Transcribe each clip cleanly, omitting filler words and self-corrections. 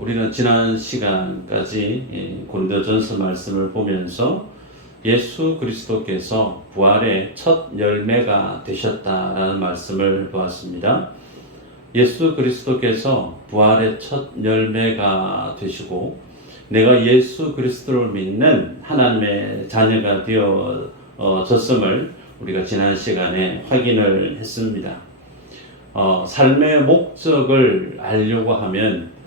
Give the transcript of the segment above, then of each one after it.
우리는 지난 시간까지 고린도전서 말씀을 보면서 예수 그리스도께서 부활의 첫 열매가 되셨다라는 말씀을 보았습니다. 예수 그리스도께서 부활의 첫 열매가 되시고 내가 예수 그리스도를 믿는 하나님의 자녀가 되어졌음을 우리가 지난 시간에 확인을 했습니다. 삶의 목적을 알려고 하면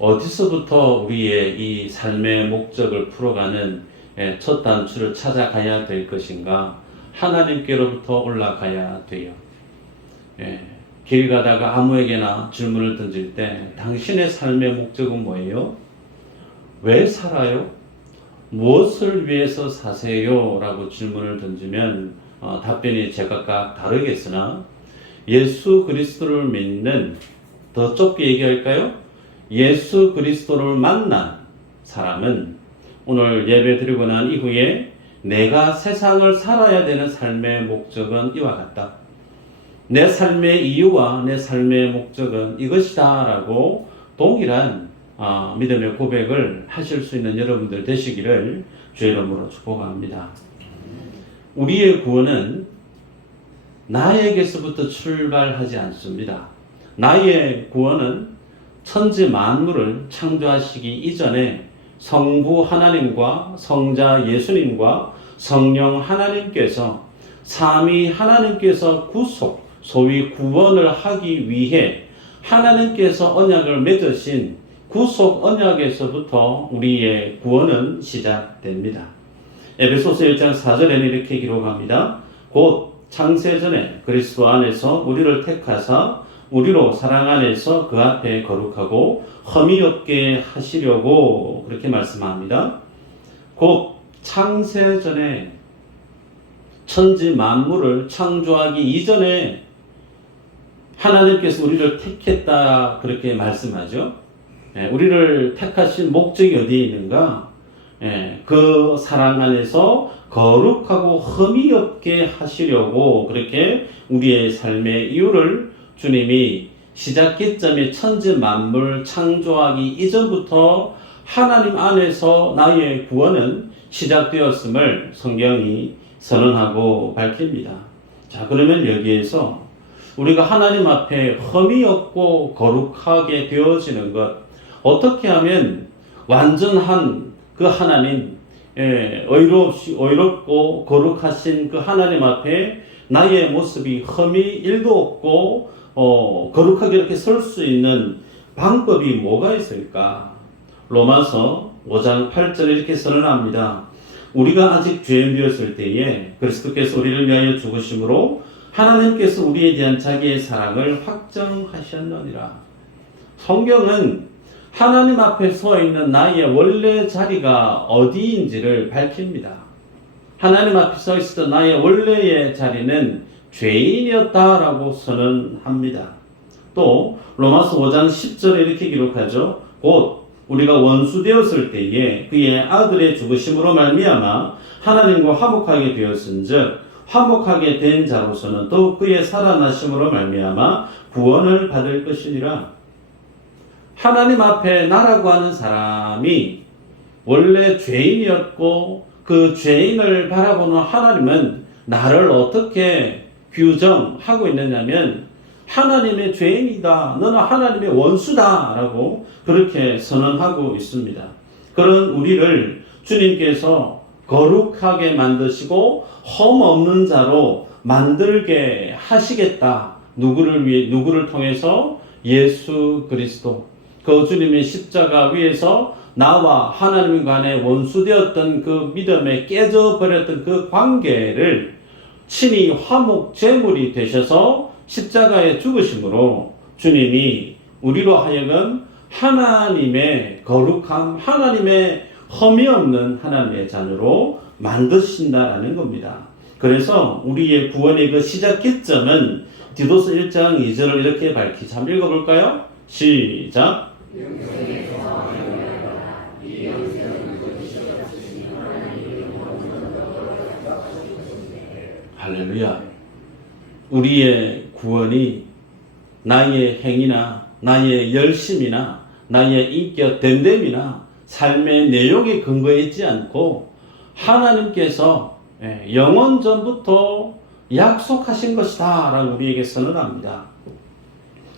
어디서부터 우리의 이 삶의 목적을 풀어가는 첫 단추를 찾아가야 될 것인가? 하나님께로부터 올라가야 돼요. 길 가다가 아무에게나 질문을 던질 때 당신의 삶의 목적은 뭐예요? 왜 살아요? 무엇을 위해서 사세요? 라고 질문을 던지면 답변이 제각각 다르겠으나 예수 그리스도를 믿는, 더 좁게 얘기할까요? 예수 그리스도를 만난 사람은 오늘 예배 드리고 난 이후에 내가 세상을 살아야 되는 삶의 목적은 이와 같다. 내 삶의 이유와 내 삶의 목적은 이것이다 라고 동일한 믿음의 고백을 하실 수 있는 여러분들 되시기를 주의 이름으로 축복합니다. 우리의 구원은 나에게서부터 출발하지 않습니다. 나의 구원은 천지 만물을 창조하시기 이전에 성부 하나님과 성자 예수님과 성령 하나님께서 삼위 하나님께서 구속, 소위 구원을 하기 위해 하나님께서 언약을 맺으신 구속 언약에서부터 우리의 구원은 시작됩니다. 에베소서 1장 4절에는 이렇게 기록합니다. 곧 창세전에 그리스도 안에서 우리를 택하사 우리로 사랑 안에서 그 앞에 거룩하고 흠이 없게 하시려고 그렇게 말씀합니다. 곧 창세전에 천지 만물을 창조하기 이전에 하나님께서 우리를 택했다 그렇게 말씀하죠. 우리를 택하신 목적이 어디에 있는가? 그 사랑 안에서 거룩하고 흠이 없게 하시려고 그렇게 우리의 삶의 이유를 주님이 시작 기점에 천지 만물 창조하기 이전부터 하나님 안에서 나의 구원은 시작되었음을 성경이 선언하고 밝힙니다. 자, 그러면 여기에서 우리가 하나님 앞에 흠이 없고 거룩하게 되어지는 것, 어떻게 하면 완전한 그 하나님, 의롭고 거룩하신 그 하나님 앞에 나의 모습이 흠이 1도 없고 거룩하게 이렇게 설 수 있는 방법이 뭐가 있을까? 로마서 5장 8절에 이렇게 선언합니다. 우리가 아직 죄인 되었을 때에 그리스도께서 우리를 위하여 죽으심으로 하나님께서 우리에 대한 자기의 사랑을 확정하셨느니라. 성경은 하나님 앞에 서 있는 나의 원래 자리가 어디인지를 밝힙니다. 하나님 앞에 서 있었던 나의 원래의 자리는 죄인이었다라고 선언합니다. 또 로마서 5장 10절에 이렇게 기록하죠. 곧 우리가 원수 되었을 때에 그의 아들의 죽으심으로 말미암아 하나님과 화목하게 되었은즉 화목하게 된 자로서는 더욱 그의 살아나심으로 말미암아 구원을 받을 것이니라. 하나님 앞에 나라고 하는 사람이 원래 죄인이었고 그 죄인을 바라보는 하나님은 나를 어떻게 규정하고 있느냐면 하나님의 죄인이다, 너는 하나님의 원수다 라고 그렇게 선언하고 있습니다. 그런 우리를 주님께서 거룩하게 만드시고 흠 없는 자로 만들게 하시겠다. 누구를 통해서? 예수 그리스도. 그 주님의 십자가 위에서 나와 하나님 간의 원수되었던 그 믿음에 깨져버렸던 그 관계를 친히 화목 제물이 되셔서 십자가에 죽으심으로 주님이 우리로 하여금 하나님의 거룩함, 하나님의 흠이 없는 하나님의 자녀로 만드신다라는 겁니다. 그래서 우리의 구원의 그 시작 기점은 디도서 1장 2절을 이렇게 밝히자. 한번 읽어볼까요? 시작. 할렐루야. 우리의 구원이 나의 행위나 나의 열심이나 나의 인격 됨됨이나 삶의 내용에 근거해 있지 않고 하나님께서 영원 전부터 약속하신 것이다 라고 우리에게 선언합니다.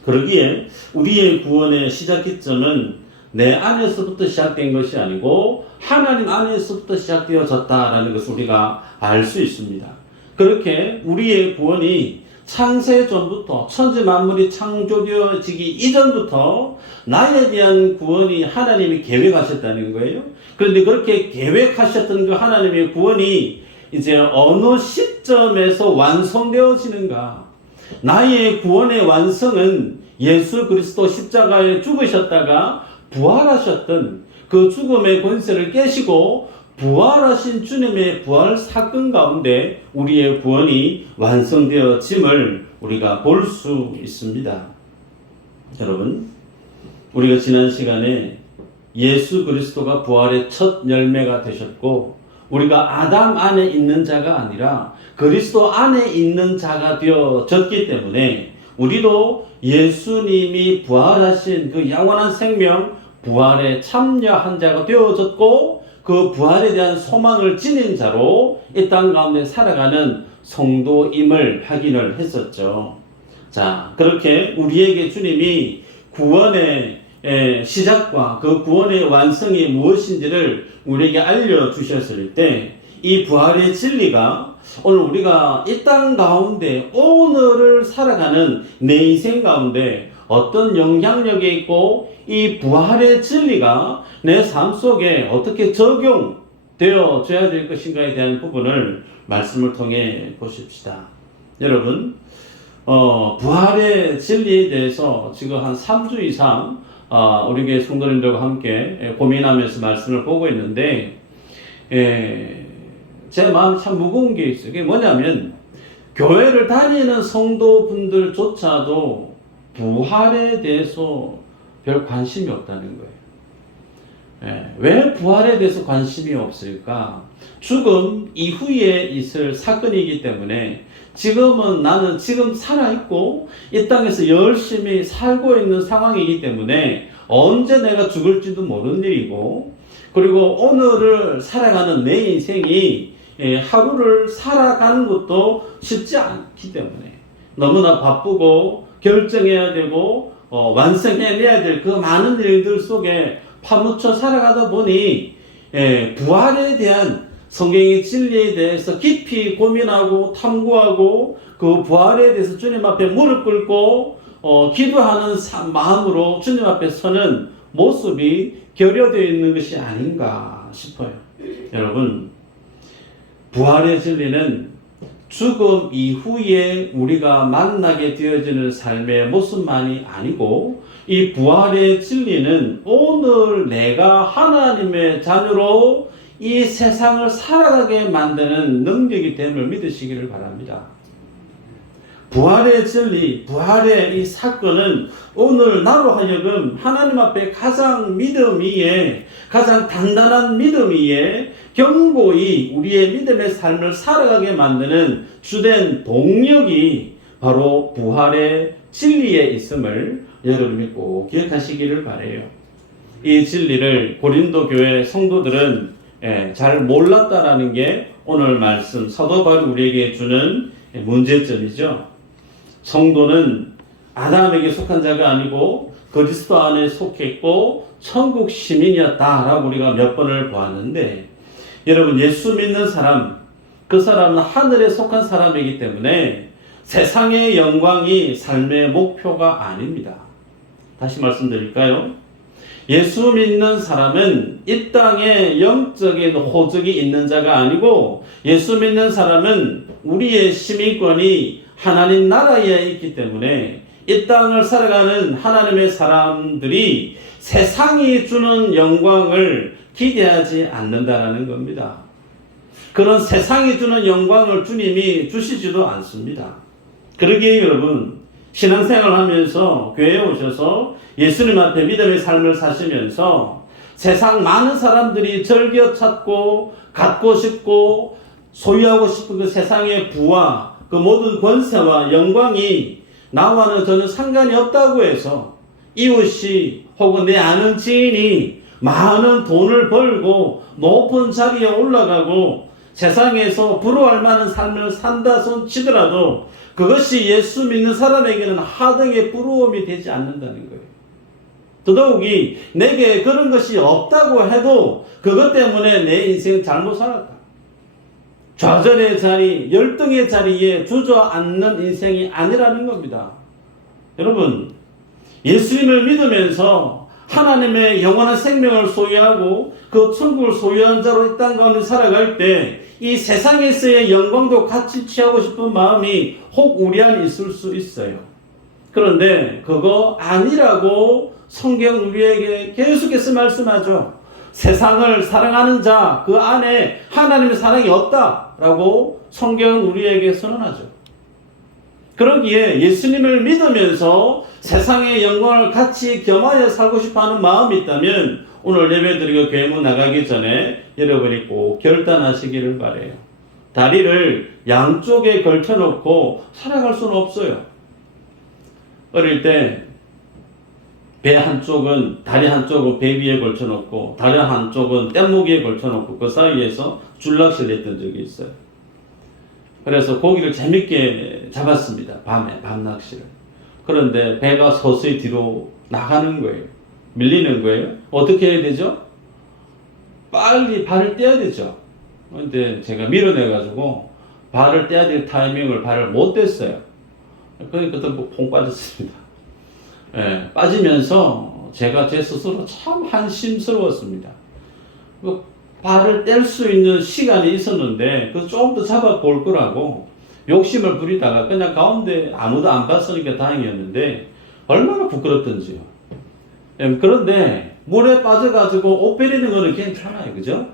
그러기에 우리의 구원의 시작 기점은 내 안에서부터 시작된 것이 아니고 하나님 안에서부터 시작되어졌다라는 것을 우리가 알 수 있습니다. 그렇게 우리의 구원이 창세 전부터 천지 만물이 창조되어지기 이전부터 나에 대한 구원이 하나님이 계획하셨다는 거예요. 그런데 그렇게 계획하셨던 그 하나님의 구원이 이제 어느 시점에서 완성되어지는가? 나의 구원의 완성은 예수 그리스도 십자가에 죽으셨다가 부활하셨던 그 죽음의 권세를 깨시고 부활하신 주님의 부활 사건 가운데 우리의 구원이 완성되어짐을 우리가 볼 수 있습니다. 여러분, 우리가 지난 시간에 예수 그리스도가 부활의 첫 열매가 되셨고 우리가 아담 안에 있는 자가 아니라 그리스도 안에 있는 자가 되어졌기 때문에 우리도 예수님이 부활하신 그 영원한 생명 부활에 참여한 자가 되어졌고 그 부활에 대한 소망을 지닌 자로 이 땅 가운데 살아가는 성도임을 확인을 했었죠. 자, 그렇게 우리에게 주님이 구원의 시작과 그 구원의 완성이 무엇인지를 우리에게 알려주셨을 때 이 부활의 진리가 오늘 우리가 이 땅 가운데 오늘을 살아가는 내 인생 가운데 어떤 영향력이 있고 이 부활의 진리가 내 삶 속에 어떻게 적용되어져야 될 것인가에 대한 부분을 말씀을 통해 보십시다. 여러분, 부활의 진리에 대해서 지금 한 3주 이상 우리 교회 성도님들과 함께 고민하면서 말씀을 보고 있는데 제 마음이 참 무거운 게 있어요. 그게 뭐냐면 교회를 다니는 성도분들조차도 부활에 대해서 별 관심이 없다는 거예요. 왜 부활에 대해서 관심이 없을까? 죽음 이후에 있을 사건이기 때문에 지금은 나는 지금 살아있고 이 땅에서 열심히 살고 있는 상황이기 때문에 언제 내가 죽을지도 모르는 일이고 그리고 오늘을 살아가는 내 인생이 하루를 살아가는 것도 쉽지 않기 때문에 너무나 바쁘고 결정해야 되고 완성해내야 될 그 많은 일들 속에 파묻혀 살아가다 보니 부활에 대한 성경의 진리에 대해서 깊이 고민하고 탐구하고 그 부활에 대해서 주님 앞에 무릎 꿇고 기도하는 마음으로 주님 앞에 서는 모습이 결여되어 있는 것이 아닌가 싶어요. 여러분, 부활의 진리는 죽음 이후에 우리가 만나게 되어지는 삶의 모습만이 아니고 이 부활의 진리는 오늘 내가 하나님의 자녀로 이 세상을 살아가게 만드는 능력이 됨을 믿으시기를 바랍니다. 부활의 진리, 부활의 이 사건은 오늘 나로 하여금 하나님 앞에 가장 믿음 위에, 가장 단단한 믿음 위에 견고히 우리의 믿음의 삶을 살아가게 만드는 주된 동력이 바로 부활의 진리에 있음을 여러분이 꼭 기억하시기를 바라요. 이 진리를 고린도 교회 성도들은 잘 몰랐다라는 게 오늘 말씀 사도 바울이 우리에게 주는 문제점이죠. 성도는 아담에게 속한 자가 아니고 그리스도 안에 속했고 천국 시민이었다라고 우리가 몇 번을 보았는데 여러분, 예수 믿는 사람, 그 사람은 하늘에 속한 사람이기 때문에 세상의 영광이 삶의 목표가 아닙니다. 다시 말씀드릴까요? 예수 믿는 사람은 이 땅에 영적인 호적이 있는 자가 아니고 예수 믿는 사람은 우리의 시민권이 하나님 나라에 있기 때문에 이 땅을 살아가는 하나님의 사람들이 세상이 주는 영광을 기대하지 않는다라는 겁니다. 그런 세상이 주는 영광을 주님이 주시지도 않습니다. 그러기에 여러분, 신앙생활을 하면서 교회에 오셔서 예수님 앞에 믿음의 삶을 사시면서 세상 많은 사람들이 즐겨 찾고 갖고 싶고 소유하고 싶은 그 세상의 부와 그 모든 권세와 영광이 나와는 전혀 상관이 없다고 해서 이웃이 혹은 내 아는 지인이 많은 돈을 벌고 높은 자리에 올라가고 세상에서 부러워할 만한 삶을 산다 손 치더라도 그것이 예수 믿는 사람에게는 하등의 부러움이 되지 않는다는 거예요. 더더욱이 내게 그런 것이 없다고 해도 그것 때문에 내 인생은 잘못 살았다. 좌절의 자리, 열등의 자리에 주저앉는 인생이 아니라는 겁니다. 여러분, 예수님을 믿으면서 하나님의 영원한 생명을 소유하고 그 천국을 소유한 자로 이 땅 가운데 살아갈 때 이 세상에서의 영광도 같이 취하고 싶은 마음이 혹 우리 안에 있을 수 있어요. 그런데 그거 아니라고 성경 우리에게 계속해서 말씀하죠. 세상을 사랑하는 자, 그 안에 하나님의 사랑이 없다라고 성경은 우리에게 선언하죠. 그러기에 예수님을 믿으면서 세상의 영광을 같이 겸하여 살고 싶어하는 마음이 있다면 오늘 예배드리고 교회 문 나가기 전에 여러분이 꼭 결단하시기를 바라요. 다리를 양쪽에 걸쳐놓고 살아갈 수는 없어요. 어릴 때 배 한쪽은 다리 한쪽은 배 위에 걸쳐놓고 다리 한쪽은 뗏목에 걸쳐놓고 그 사이에서 줄낚시를 했던 적이 있어요. 그래서 고기를 재밌게 잡았습니다. 밤에 밤낚시를. 그런데 배가 서서히 뒤로 나가는 거예요. 밀리는 거예요. 어떻게 해야 되죠? 빨리 발을 떼야 되죠. 근데 제가 밀어내가지고 발을 떼야 될 타이밍을 발을 못 뗐어요. 그러니까 또 퐁 빠졌습니다. 예, 빠지면서 제가 제 스스로 참 한심스러웠습니다. 발을 뗄 수 있는 시간이 있었는데 그 조금 더 잡아 볼 거라고 욕심을 부리다가 그냥 가운데 아무도 안 봤으니까 다행이었는데 얼마나 부끄럽던지요. 그런데 물에 빠져가지고 옷 베리는 거는 괜찮아요. 그죠?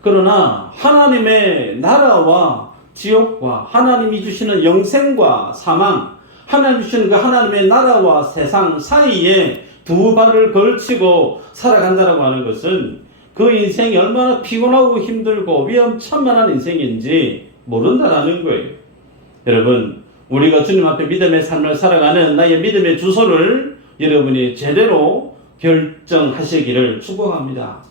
그러나 하나님의 나라와 지옥과 하나님이 주시는 영생과 사망, 하나님 주시는 그 하나님의 나라와 세상 사이에 두 발을 걸치고 살아간다라고 하는 것은 그 인생이 얼마나 피곤하고 힘들고 위험천만한 인생인지 모른다라는 거예요. 여러분, 우리가 주님 앞에 믿음의 삶을 살아가는 나의 믿음의 주소를 여러분이 제대로 결정하시기를 축복합니다.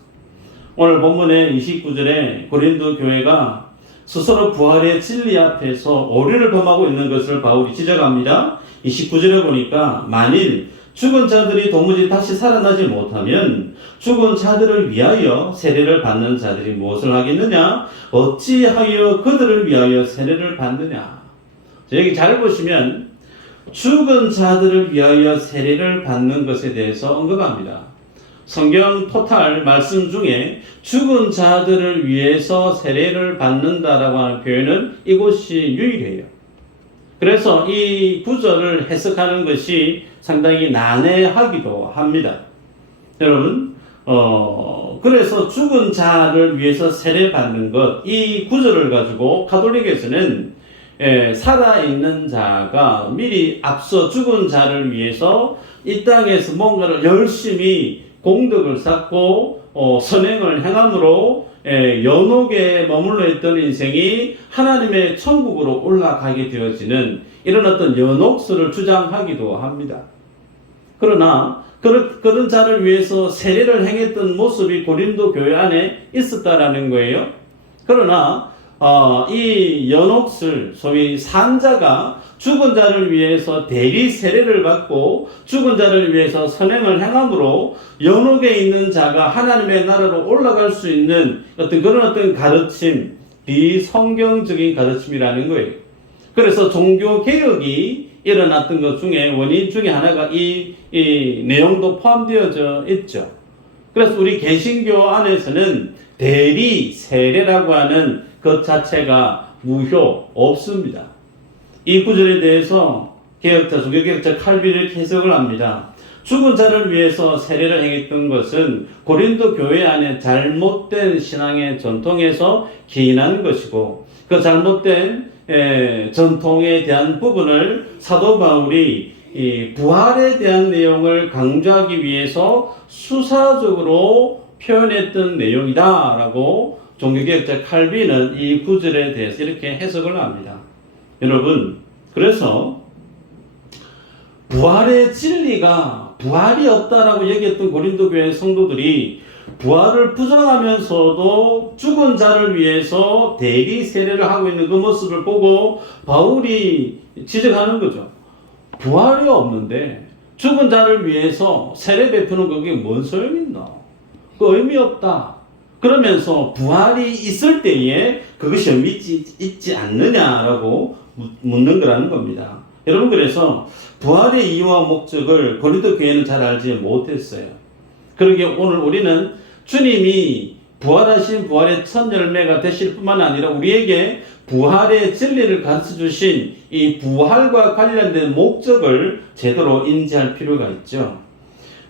오늘 본문의 29절에 고린도 교회가 스스로 부활의 진리 앞에서 오류를 범하고 있는 것을 바울이 지적합니다. 29절에 보니까 만일 죽은 자들이 도무지 다시 살아나지 못하면 죽은 자들을 위하여 세례를 받는 자들이 무엇을 하겠느냐? 어찌하여 그들을 위하여 세례를 받느냐? 여기 잘 보시면 죽은 자들을 위하여 세례를 받는 것에 대해서 언급합니다. 성경 토탈 말씀 중에 죽은 자들을 위해서 세례를 받는다라고 하는 표현은 이곳이 유일해요. 그래서 이 구절을 해석하는 것이 상당히 난해하기도 합니다. 여러분, 그래서 죽은 자를 위해서 세례 받는 것, 이 구절을 가지고 가톨릭에서는 살아있는 자가 미리 앞서 죽은 자를 위해서 이 땅에서 뭔가를 열심히 공덕을 쌓고 선행을 행함으로 연옥에 머물러 있던 인생이 하나님의 천국으로 올라가게 되어지는 이런 어떤 연옥설을 주장하기도 합니다. 그러나 그런 자를 위해서 세례를 행했던 모습이 고린도 교회 안에 있었다라는 거예요. 그러나 이 연옥설, 소위 산자가 죽은 자를 위해서 대리 세례를 받고 죽은 자를 위해서 선행을 행함으로 연옥에 있는 자가 하나님의 나라로 올라갈 수 있는 그런 어떤 가르침, 비성경적인 가르침이라는 거예요. 그래서 종교개혁이 일어났던 것 중에 원인 중에 하나가 이 내용도 포함되어져 있죠. 그래서 우리 개신교 안에서는 대리 세례라고 하는 것 자체가 무효 없습니다. 이 구절에 대해서 종교개혁자 칼빈이 해석을 합니다. 죽은 자를 위해서 세례를 행했던 것은 고린도 교회 안에 잘못된 신앙의 전통에서 기인한 것이고 그 잘못된 전통에 대한 부분을 사도 바울이 이 부활에 대한 내용을 강조하기 위해서 수사적으로 표현했던 내용이다라고 종교개혁자 칼빈은 이 구절에 대해서 이렇게 해석을 합니다. 여러분, 그래서 부활의 진리가 부활이 없다라고 얘기했던 고린도 교회 성도들이 부활을 부정하면서도 죽은 자를 위해서 대리 세례를 하고 있는 그 모습을 보고 바울이 지적하는 거죠. 부활이 없는데 죽은 자를 위해서 세례 베푸는 그게 뭔 소용이 있나? 그 의미 없다. 그러면서 부활이 있을 때에 그것이 의미 있지 않느냐라고 묻는 거라는 겁니다. 여러분, 그래서 부활의 이유와 목적을 고린도 교회는 잘 알지 못했어요. 그러기에 오늘 우리는 주님이 부활하신 부활의 첫 열매가 되실 뿐만 아니라 우리에게 부활의 진리를 가르쳐 주신 이 부활과 관련된 목적을 제대로 인지할 필요가 있죠.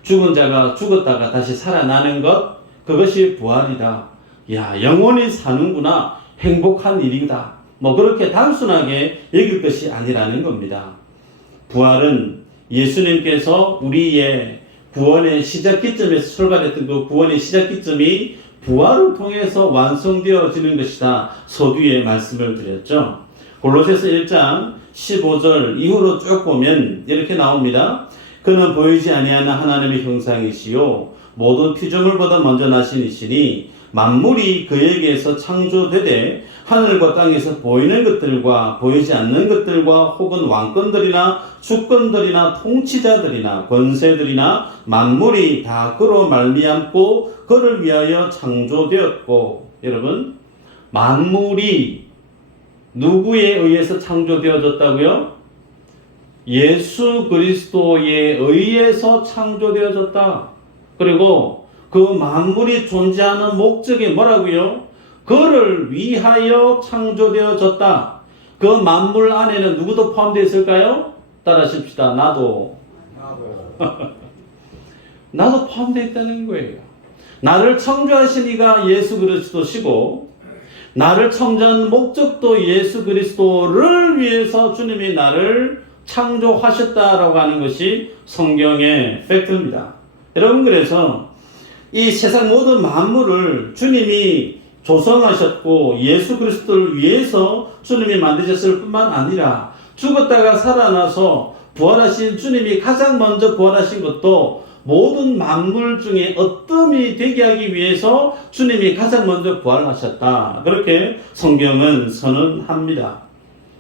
죽은 자가 죽었다가 다시 살아나는 것, 그것이 부활이다. 야, 영원히 사는구나. 행복한 일이다. 뭐 그렇게 단순하게 여길 것이 아니라는 겁니다. 부활은 예수님께서 우리의 구원의 시작 기점에서 출발했던 그 구원의 시작 기점이 부활을 통해서 완성되어지는 것이다. 서두에 말씀을 드렸죠. 골로새서 1장 15절 이후로 쭉 보면 이렇게 나옵니다. 그는 보이지 아니하는 하나님의 형상이시요 모든 피조물보다 먼저 나신 이시니 만물이 그에게서 창조되되 하늘과 땅에서 보이는 것들과 보이지 않는 것들과 혹은 왕권들이나 주권들이나 통치자들이나 권세들이나 만물이 다 그로 말미암고 그를 위하여 창조되었고. 여러분, 만물이 누구에 의해서 창조되어졌다고요? 예수 그리스도에 의해서 창조되어졌다. 그리고 그 만물이 존재하는 목적이 뭐라고요? 그를 위하여 창조되어졌다. 그 만물 안에는 누구도 포함되어 있을까요? 따라하십시다. 나도 포함되어 있다는 거예요. 나를 창조하신 이가 예수 그리스도시고 나를 창조한 목적도 예수 그리스도를 위해서 주님이 나를 창조하셨다라고 하는 것이 성경의 팩트입니다. 여러분, 그래서 이 세상 모든 만물을 주님이 조성하셨고 예수 그리스도를 위해서 주님이 만드셨을 뿐만 아니라 죽었다가 살아나서 부활하신 주님이 가장 먼저 부활하신 것도 모든 만물 중에 어뜸이 되게 하기 위해서 주님이 가장 먼저 부활하셨다. 그렇게 성경은 선언합니다.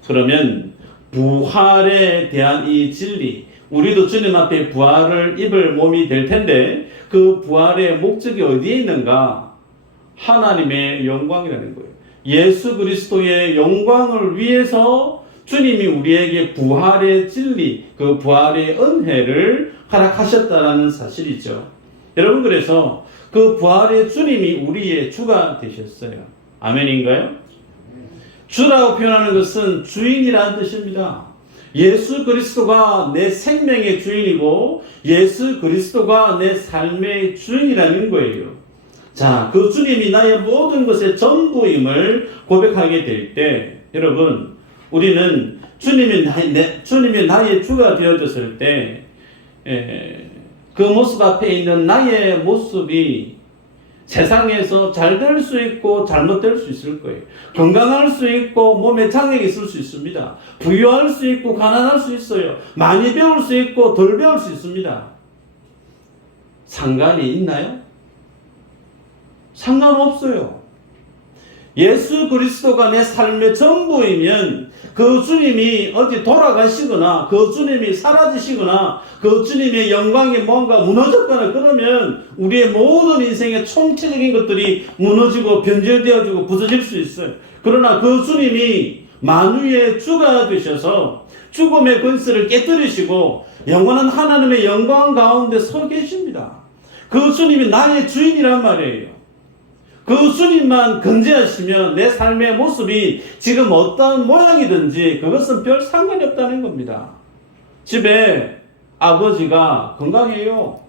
그러면 부활에 대한 이 진리, 우리도 주님 앞에 부활을 입을 몸이 될 텐데 그 부활의 목적이 어디에 있는가? 하나님의 영광이라는 거예요. 예수 그리스도의 영광을 위해서 주님이 우리에게 부활의 진리, 그 부활의 은혜를 허락하셨다라는 사실이죠. 여러분, 그래서 그 부활의 주님이 우리의 주가 되셨어요. 아멘인가요? 주라고 표현하는 것은 주인이라는 뜻입니다. 예수 그리스도가 내 생명의 주인이고 예수 그리스도가 내 삶의 주인이라는 거예요. 자, 그 주님이 나의 모든 것의 전부임을 고백하게 될 때, 여러분, 우리는 주님이 나의 주가 되어졌을 때, 그 모습 앞에 있는 나의 모습이 세상에서 잘 될 수 있고 잘못될 수 있을 거예요. 건강할 수 있고 몸에 장애가 있을 수 있습니다. 부유할 수 있고 가난할 수 있어요. 많이 배울 수 있고 덜 배울 수 있습니다. 상관이 있나요? 상관없어요. 예수 그리스도가 내 삶의 전부이면 그 주님이 어디 돌아가시거나 그 주님이 사라지시거나 그 주님의 영광이 뭔가 무너졌거나 그러면 우리의 모든 인생의 총체적인 것들이 무너지고 변절되어지고 부서질 수 있어요. 그러나 그 주님이 만유의 주가 되셔서 죽음의 권세를 깨뜨리시고 영원한 하나님의 영광 가운데 서 계십니다. 그 주님이 나의 주인이란 말이에요. 그 주님만 건재하시면 내 삶의 모습이 지금 어떤 모양이든지 그것은 별 상관이 없다는 겁니다. 집에 아버지가 건강해요.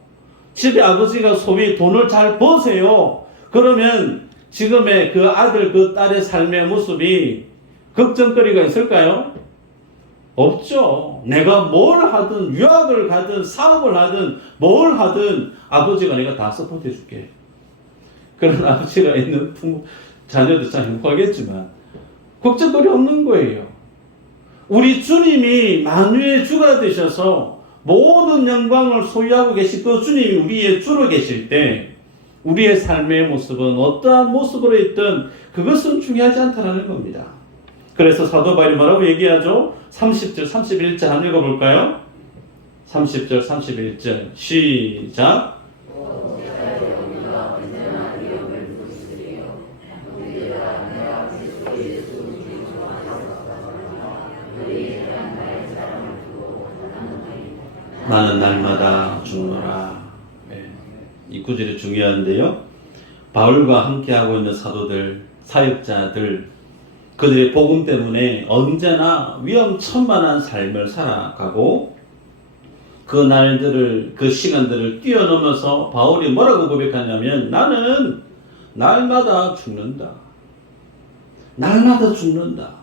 집에 아버지가 소위 돈을 잘 버세요. 그러면 지금의 그 아들 그 딸의 삶의 모습이 걱정거리가 있을까요? 없죠. 내가 뭘 하든 유학을 가든 사업을 하든 뭘 하든 아버지가 내가 다 서포트해 줄게. 그런 아버지가 있는 부모, 자녀도 참 행복하겠지만 걱정거리 없는 거예요. 우리 주님이 만유의 주가 되셔서 모든 영광을 소유하고 계신 그 주님이 우리의 주로 계실 때 우리의 삶의 모습은 어떠한 모습으로 있든 그것은 중요하지 않다는 겁니다. 그래서 사도 바울이 뭐라고 얘기하죠? 30절, 31절 한번 읽어볼까요? 30절, 31절 시작. 나는 날마다 죽노라. 네. 이 구절이 중요한데요. 바울과 함께하고 있는 사도들, 사역자들, 그들의 복음 때문에 언제나 위험천만한 삶을 살아가고 그 날들을, 그 시간들을 뛰어넘어서 바울이 뭐라고 고백하냐면 나는 날마다 죽는다. 날마다 죽는다.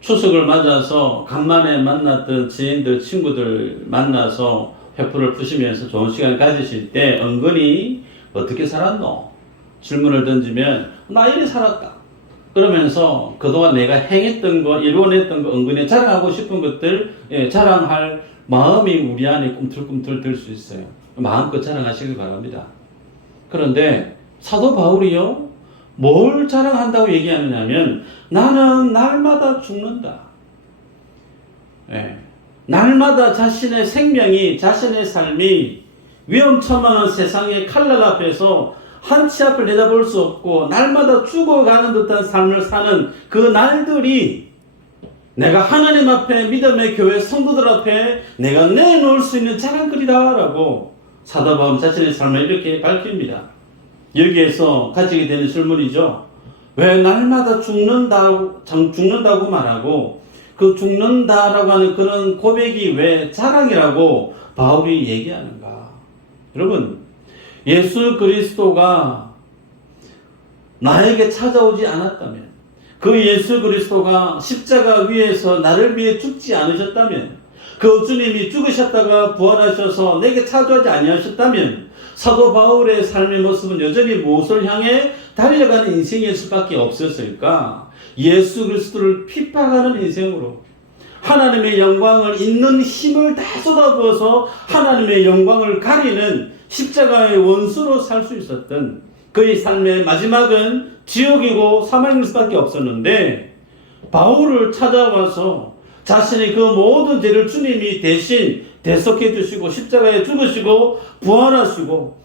추석을 맞아서 간만에 만났던 지인들, 친구들 만나서 회포를 푸시면서 좋은 시간 가지실 때 은근히 어떻게 살았노? 질문을 던지면 나 이리 살았다. 그러면서 그동안 내가 행했던 거, 이루어냈던 거, 은근히 자랑하고 싶은 것들 자랑할 마음이 우리 안에 꿈틀꿈틀 들 수 있어요. 마음껏 자랑하시길 바랍니다. 그런데 사도 바울이요, 뭘 자랑한다고 얘기하느냐면 나는 날마다 죽는다. 날마다 자신의 생명이, 자신의 삶이 위험천만한 세상의 칼날 앞에서 한치 앞을 내다볼 수 없고 날마다 죽어가는 듯한 삶을 사는 그 날들이 내가 하나님 앞에, 믿음의 교회 성도들 앞에 내가 내놓을 수 있는 자랑거리다 라고 사도 바울 자신의 삶을 이렇게 밝힙니다. 여기에서 가지게 되는 질문이죠. 왜 날마다 죽는다고 말하고 그 죽는다라고 하는 그런 고백이 왜 자랑이라고 바울이 얘기하는가? 여러분, 예수 그리스도가 나에게 찾아오지 않았다면, 그 예수 그리스도가 십자가 위에서 나를 위해 죽지 않으셨다면, 그 주님이 죽으셨다가 부활하셔서 내게 찾아오지 아니하셨다면 사도 바울의 삶의 모습은 여전히 무엇을 향해 달려가는 인생일 수밖에 없었을까? 예수 그리스도를 핍박하는 인생으로 하나님의 영광을 있는 힘을 다 쏟아부어서 하나님의 영광을 가리는 십자가의 원수로 살 수 있었던 그의 삶의 마지막은 지옥이고 사망일 수밖에 없었는데 바울을 찾아와서 자신의 그 모든 죄를 주님이 대신 대속해 주시고 십자가에 죽으시고 부활하셔서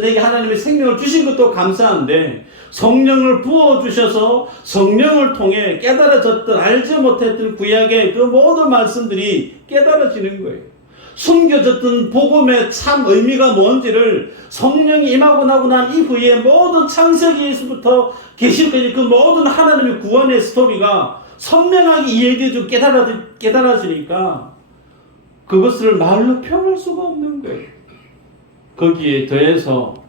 내게 하나님의 생명을 주신 것도 감사한데 성령을 부어주셔서 성령을 통해 깨달아졌던 알지 못했던 구약의 그 모든 말씀들이 깨달아지는 거예요. 숨겨졌던 복음의 참 의미가 뭔지를 성령이 임하고 나고 난 이후에 모든 창세기에서부터 계시까지 그 모든 하나님의 구원의 스토리가 선명하게 이해되고 깨달아지니까 그것을 말로 표현할 수가 없는 거예요. 거기에 더해서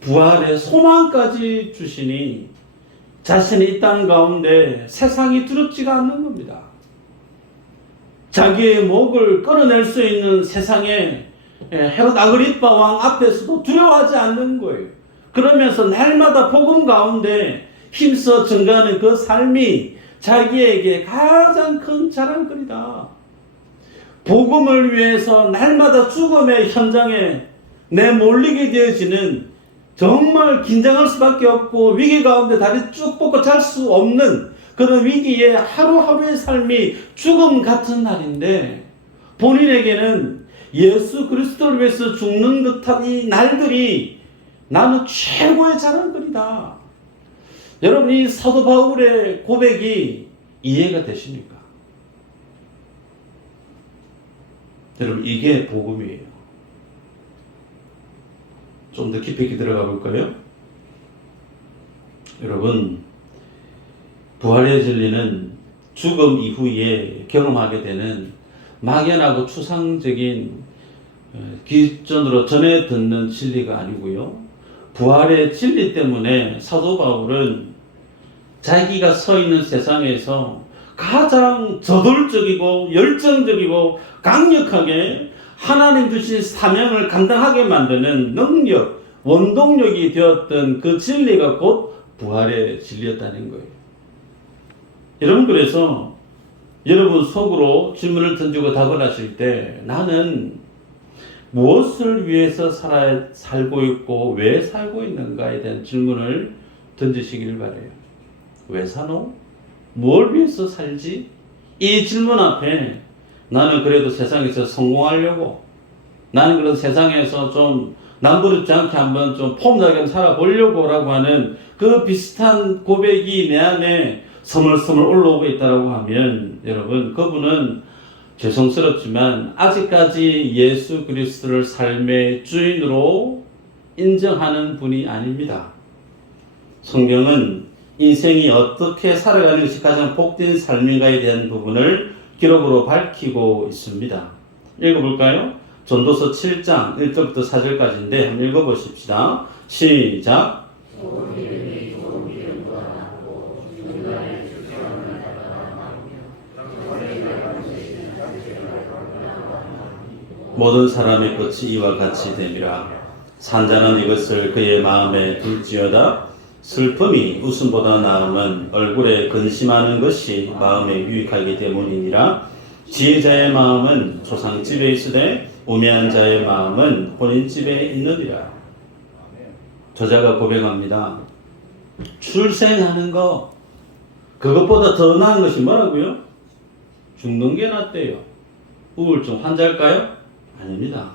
부활의 소망까지 주시니 자신이 이 땅 가운데 세상이 두렵지가 않는 겁니다. 자기의 목을 끌어낼 수 있는 세상에 헤롯 아그리파 왕 앞에서도 두려워하지 않는 거예요. 그러면서 날마다 복음 가운데 힘써 증가하는 그 삶이 자기에게 가장 큰 자랑거리다. 복음을 위해서 날마다 죽음의 현장에 내몰리게 되어지는 정말 긴장할 수밖에 없고 위기 가운데 다리 쭉 뻗고 잘 수 없는 그런 위기에 하루하루의 삶이 죽음 같은 날인데 본인에게는 예수 그리스도를 위해서 죽는 듯한 이 날들이 나는 최고의 자랑거리다. 여러분, 이 사도 바울의 고백이 이해가 되십니까? 여러분, 이게 복음이에요. 좀 더 깊이 들어가 볼까요? 여러분, 부활의 진리는 죽음 이후에 경험하게 되는 막연하고 추상적인 기존으로 전해 듣는 진리가 아니고요. 부활의 진리 때문에 사도 바울은 자기가 서 있는 세상에서 가장 저돌적이고 열정적이고 강력하게 하나님 주신 사명을 감당하게 만드는 능력, 원동력이 되었던 그 진리가 곧 부활의 진리였다는 거예요. 여러분, 그래서 여러분 속으로 질문을 던지고 답을 하실 때 나는 무엇을 위해서 살고 있고 왜 살고 있는가에 대한 질문을 던지시길 바래요. 왜 사노? 뭘 위해서 살지? 이 질문 앞에 나는 그래도 세상에서 성공하려고, 나는 그런 세상에서 좀 남부럽지 않게 한번 좀 폼나게 살아보려고 라고 하는 그 비슷한 고백이 내 안에 서물서물 올라오고 있다고 하면 여러분 그분은 죄송스럽지만 아직까지 예수 그리스도를 삶의 주인으로 인정하는 분이 아닙니다. 성경은 인생이 어떻게 살아가는 것이 가장 복된 삶인가에 대한 부분을 기록으로 밝히고 있습니다. 읽어볼까요? 전도서 7장 1절부터 4절까지인데 한번 읽어보십시다. 시작. 모든 사람의 끝이 이와 같이 됨이라. 산자는 이것을 그의 마음에 둘지어다. 슬픔이 웃음보다 나음은 얼굴에 근심하는 것이 마음에 유익하기 때문이니라. 지혜자의 마음은 초상집에 있으되 우매한 자의 마음은 혼인집에 있느니라. 저자가 고백합니다. 출생하는 거 그것보다 더 나은 것이 뭐라고요? 죽는 게 낫대요. 우울증 환자일까요? 아닙니다.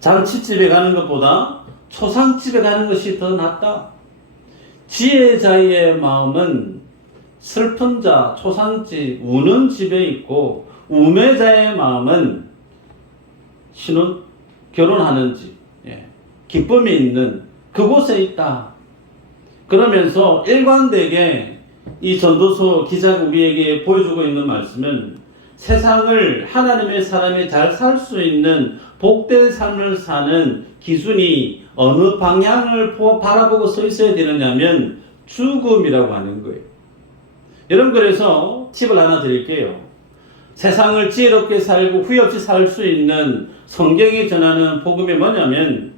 잔치집에 가는 것보다 초상집에 가는 것이 더 낫다. 지혜자의 마음은 슬픈 자, 초상집, 우는 집에 있고 우매자의 마음은 결혼하는 집, 기쁨이 있는 그곳에 있다. 그러면서 일관되게 이 전도서 기자가 우리에게 보여주고 있는 말씀은 세상을 하나님의 사람이 잘 살 수 있는 복된 삶을 사는 기준이 어느 방향을 바라보고 서 있어야 되느냐면 죽음이라고 하는 거예요. 여러분 그래서 팁을 하나 드릴게요. 세상을 지혜롭게 살고 후회 없이 살 수 있는 성경이 전하는 복음이 뭐냐면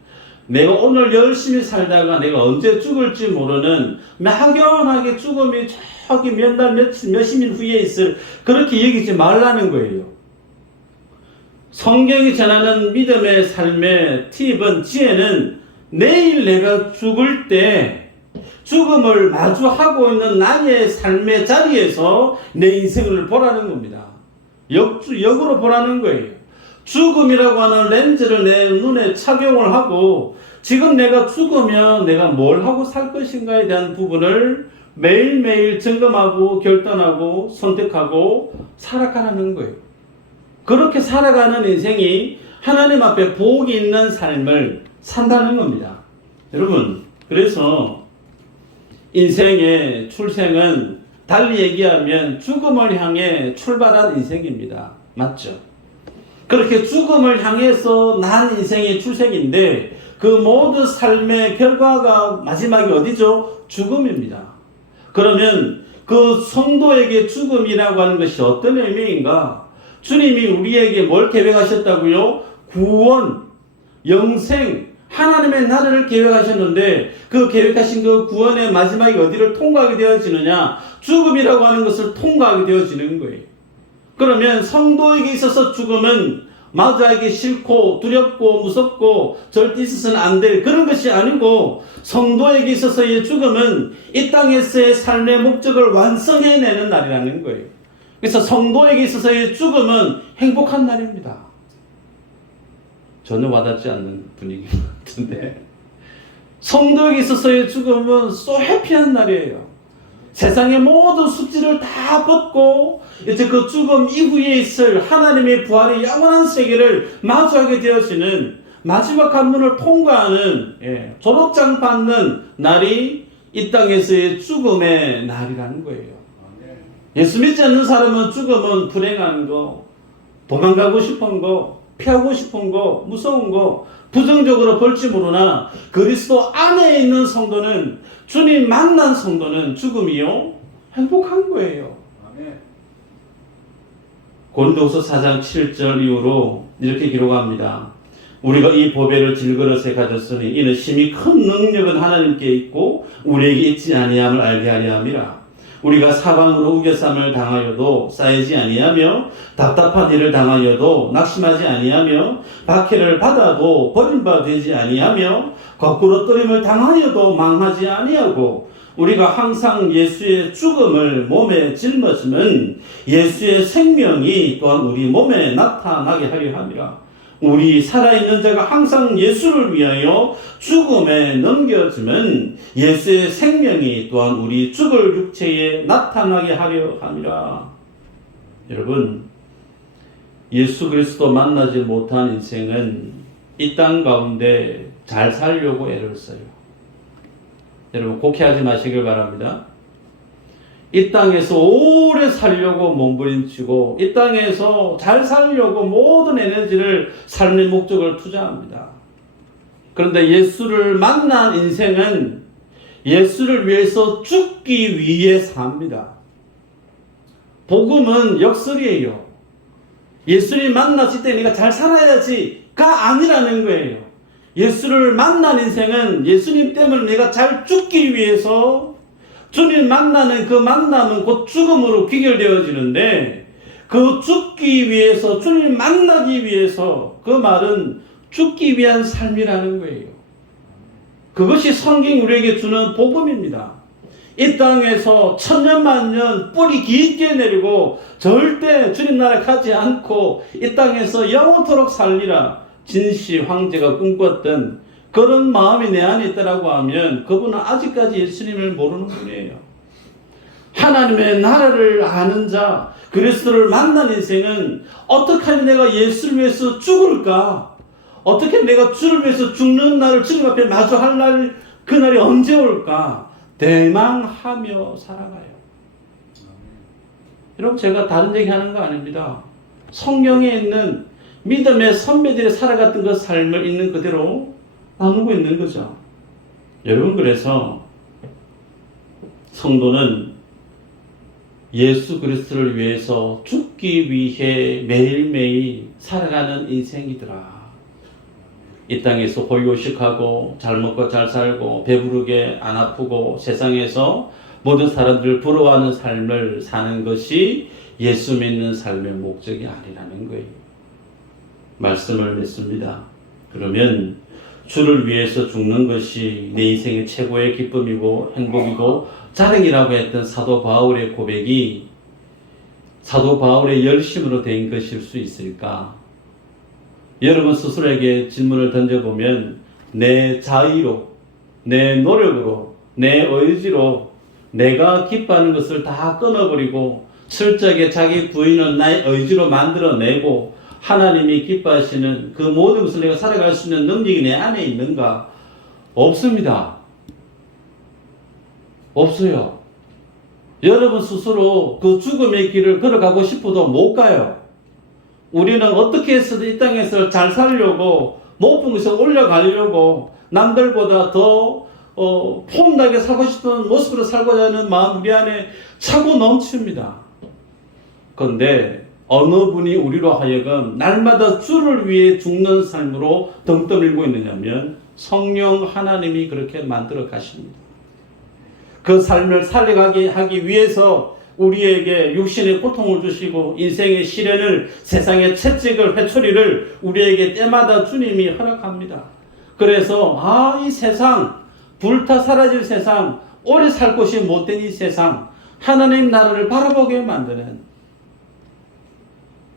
내가 오늘 열심히 살다가 내가 언제 죽을지 모르는 막연하게 죽음이 저기 몇 날 며칠 몇십일 후에 있을 그렇게 여기지 말라는 거예요. 성경이 전하는 믿음의 삶의 팁은 지혜는 내일 내가 죽을 때 죽음을 마주하고 있는 나의 삶의 자리에서 내 인생을 보라는 겁니다. 역으로 보라는 거예요. 죽음이라고 하는 렌즈를 내 눈에 착용을 하고 지금 내가 죽으면 내가 뭘 하고 살 것인가에 대한 부분을 매일매일 점검하고 결단하고 선택하고 살아가라는 거예요. 그렇게 살아가는 인생이 하나님 앞에 복이 있는 삶을 산다는 겁니다. 여러분 그래서 인생의 출생은 달리 얘기하면 죽음을 향해 출발한 인생입니다. 맞죠? 그렇게 죽음을 향해서 난 인생의 출생인데 그 모든 삶의 결과가 마지막이 어디죠? 죽음입니다. 그러면 그 성도에게 죽음이라고 하는 것이 어떤 의미인가? 주님이 우리에게 뭘 계획하셨다고요? 구원, 영생, 하나님의 나라를 계획하셨는데 그 계획하신 그 구원의 마지막이 어디를 통과하게 되어지느냐? 죽음이라고 하는 것을 통과하게 되어지는 거예요. 그러면 성도에게 있어서 죽음은 마주하기 싫고 두렵고 무섭고 절대 있어서는 안 될 그런 것이 아니고 성도에게 있어서의 죽음은 이 땅에서의 삶의 목적을 완성해내는 날이라는 거예요. 그래서 성도에게 있어서의 죽음은 행복한 날입니다. 전혀 와닿지 않는 분위기 같은데 성도에게 있어서의 죽음은 so 해피한 날이에요. 세상의 모든 숙제를 다 벗고 이제 그 죽음 이후에 있을 하나님의 부활의 영원한 세계를 마주하게 되어지는 마지막 관문을 통과하는 졸업장 받는 날이 이 땅에서의 죽음의 날이라는 거예요. 예수 믿지 않는 사람은 죽음은 불행한 거, 도망가고 싶은 거, 피하고 싶은 거, 무서운 거, 부정적으로 볼지 모르나 그리스도 안에 있는 성도는 주님 만난 성도는 죽음이요 행복한 거예요. 고린도후서 4장 7절 이후로 이렇게 기록합니다. 우리가 이 보배를 질그릇에 가졌으니 이는 심히 큰 능력은 하나님께 있고 우리에게 있지 아니함을 알게 하려 함이라. 우리가 사방으로 우겨쌈을 당하여도 쌓이지 아니하며 답답한 일을 당하여도 낙심하지 아니하며 박해를 받아도 버림받지 아니하며 거꾸로 뜨림을 당하여도 망하지 아니하고 우리가 항상 예수의 죽음을 몸에 짊어지면 예수의 생명이 또한 우리 몸에 나타나게 하려 함이라. 우리 살아있는 자가 항상 예수를 위하여 죽음에 넘겨지면 예수의 생명이 또한 우리 죽을 육체에 나타나게 하려 함이라. 여러분, 예수 그리스도 만나지 못한 인생은 이 땅 가운데 잘 살려고 애를 써요. 여러분, 곡해하지 마시길 바랍니다. 이 땅에서 오래 살려고 몸부림치고 이 땅에서 잘 살려고 모든 에너지를 삶의 목적을 투자합니다. 그런데 예수를 만난 인생은 예수를 위해서 죽기 위해 삽니다. 복음은 역설이에요. 예수님 만났을 때 내가 잘 살아야지가 아니라는 거예요. 예수를 만난 인생은 예수님 때문에 내가 잘 죽기 위해서 주님 만나는 그 만남은 곧 죽음으로 귀결되어지는데 그 죽기 위해서 주님 만나기 위해서 그 말은 죽기 위한 삶이라는 거예요. 그것이 성경이 우리에게 주는 복음입니다. 이 땅에서 천년만년 뿌리 깊게 내리고 절대 주님 나라 가지 않고 이 땅에서 영원토록 살리라 진시 황제가 꿈꿨던 그런 마음이 내 안에 있다라고 하면 그분은 아직까지 예수님을 모르는 분이에요. 하나님의 나라를 아는 자, 그리스도를 만난 인생은 어떻게 하면 내가 예수를 위해서 죽을까? 어떻게 내가 주를 위해서 죽는 날을 주님 앞에 마주할 날, 그날이 언제 올까? 대망하며 살아가요. 여러분, 제가 다른 얘기 하는 거 아닙니다. 성경에 있는 믿음의 선배들이 살아갔던 그 삶을 있는 그대로 나누고 있는 거죠. 여러분, 그래서 성도는 예수 그리스도를 위해서 죽기 위해 매일매일 살아가는 인생이더라. 이 땅에서 호의호식하고 잘 먹고 잘 살고 배부르게 안 아프고 세상에서 모든 사람들 부러워하는 삶을 사는 것이 예수 믿는 삶의 목적이 아니라는 거예요. 말씀을 맺습니다. 그러면 주를 위해서 죽는 것이 내 인생의 최고의 기쁨이고 행복이고 자랑이라고 했던 사도 바울의 고백이 사도 바울의 열심으로 된 것일 수 있을까? 여러분 스스로에게 질문을 던져보면 내 자의로, 내 노력으로, 내 의지로 내가 기뻐하는 것을 다 끊어버리고 철저하게 자기 부인은 나의 의지로 만들어내고 하나님이 기뻐하시는 그 모든 것을 내가 살아갈 수 있는 능력이 내 안에 있는가? 없습니다. 없어요. 여러분 스스로 그 죽음의 길을 걸어가고 싶어도 못 가요. 우리는 어떻게 해서든 이 땅에서 잘 살려고 높은 곳에 올라가려고 남들보다 더 폼나게 살고 싶은 모습으로 살고자 하는 마음 우리 안에 차고 넘칩니다. 그런데 어느 분이 우리로 하여금 날마다 주를 위해 죽는 삶으로 등 떠밀고 있느냐면 성령 하나님이 그렇게 만들어 가십니다. 그 삶을 살아가게 하기 위해서 우리에게 육신의 고통을 주시고 인생의 시련을 세상의 채찍을 회초리를 우리에게 때마다 주님이 허락합니다. 그래서 이 세상 불타 사라질 세상 오래 살 곳이 못된 이 세상 하나님 나라를 바라보게 만드는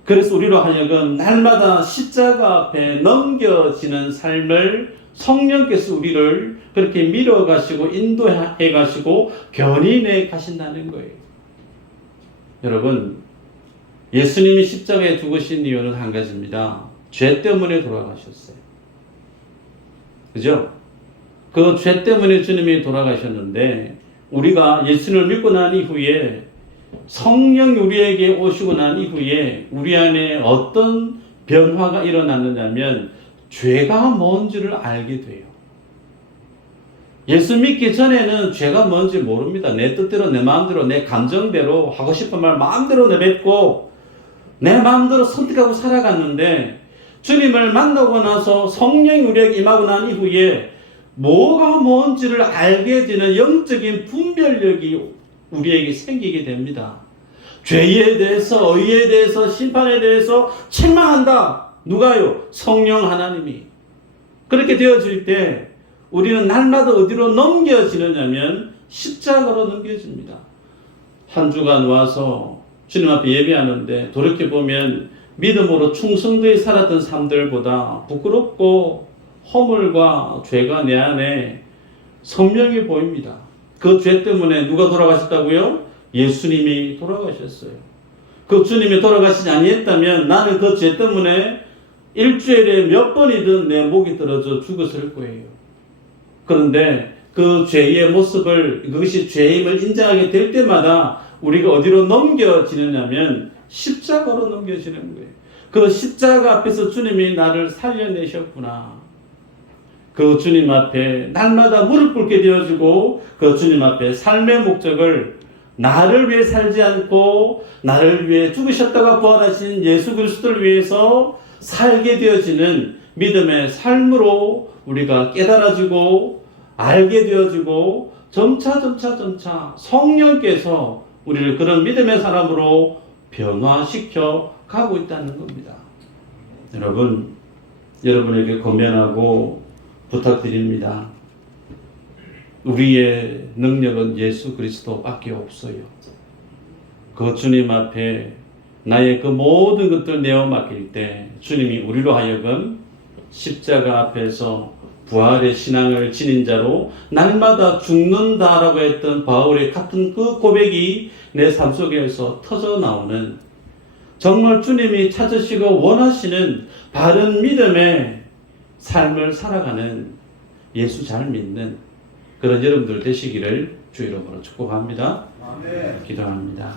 그래서 우리로 하여금 날마다 십자가 앞에 넘겨지는 삶을 성령께서 우리를 그렇게 밀어가시고 인도해 가시고 견인해 가신다는 거예요. 여러분, 예수님이 십자가에 죽으신 이유는 한 가지입니다. 죄 때문에 돌아가셨어요. 그죠? 그 죄 때문에 주님이 돌아가셨는데 우리가 예수님을 믿고 난 이후에 성령이 우리에게 오시고 난 이후에 우리 안에 어떤 변화가 일어났느냐면 죄가 뭔지를 알게 돼요. 예수 믿기 전에는 죄가 뭔지 모릅니다. 내 뜻대로 내 마음대로 내 감정대로 하고 싶은 말 마음대로 내뱉고 내 마음대로 선택하고 살아갔는데 주님을 만나고 나서 성령이 우리에게 임하고 난 이후에 뭐가 뭔지를 알게 되는 영적인 분별력이 우리에게 생기게 됩니다. 죄에 대해서, 의에 대해서, 심판에 대해서 책망한다. 누가요? 성령 하나님이. 그렇게 되어질 때 우리는 날마다 어디로 넘겨지느냐면 십자가로 넘겨집니다. 한 주간 와서 주님 앞에 예배하는데 돌이켜보면 믿음으로 충성되게 살았던 삶들보다 부끄럽고 허물과 죄가 내 안에 선명히 보입니다. 그 죄 때문에 누가 돌아가셨다고요? 예수님이 돌아가셨어요. 그 주님이 돌아가시지 아니했다면 나는 그 죄 때문에 일주일에 몇 번이든 내 목이 떨어져 죽었을 거예요. 그런데 그 죄의 모습을, 그것이 죄임을 인정하게 될 때마다 우리가 어디로 넘겨지느냐면 십자가로 넘겨지는 거예요. 그 십자가 앞에서 주님이 나를 살려내셨구나. 그 주님 앞에 날마다 무릎 꿇게 되어지고 그 주님 앞에 삶의 목적을 나를 위해 살지 않고 나를 위해 죽으셨다가 부활하신 예수 그리스도를 위해서 살게 되어지는 믿음의 삶으로 우리가 깨달아지고 알게 되어지고 점차 성령께서 우리를 그런 믿음의 사람으로 변화시켜 가고 있다는 겁니다. 여러분, 여러분에게 권면하고 부탁드립니다. 우리의 능력은 예수 그리스도밖에 없어요. 그 주님 앞에 나의 그 모든 것들 내어 맡길 때 주님이 우리로 하여금 십자가 앞에서 부활의 신앙을 지닌 자로 날마다 죽는다라고 했던 바울의 같은 그 고백이 내 삶 속에서 터져 나오는, 정말 주님이 찾으시고 원하시는 바른 믿음의 삶을 살아가는, 예수 잘 믿는 그런 여러분들 되시기를 주 이름으로 축복합니다. 아멘. 기도합니다.